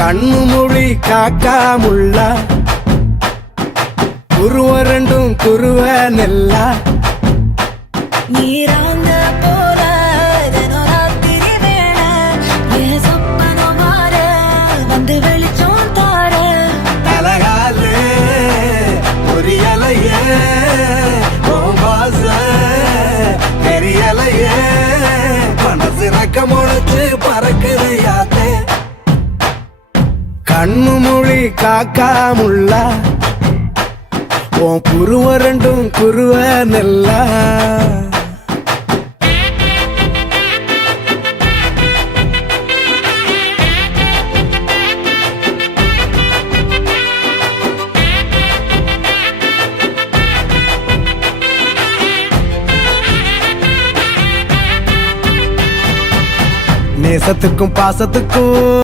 கண்ணு மொழி காக்காமுள்ள குருவ ரெண்டும் குருவ நெல்லா நீராங்க போல தினராத்திரி வேண என் சொப்பனம் மாற வந்து வெளிச்சம் தார தலகாலே பொரியலையே ஓம்பாச பெரியலையே மனசு ரக்க முளைச்சு பறக்குது யாத்தே கண்ணு மொழி காக்காமுள்ள உன் குருவ ரெண்டும் குருவ நெல்லா நேசத்துக்கும் பாசத்துக்கும்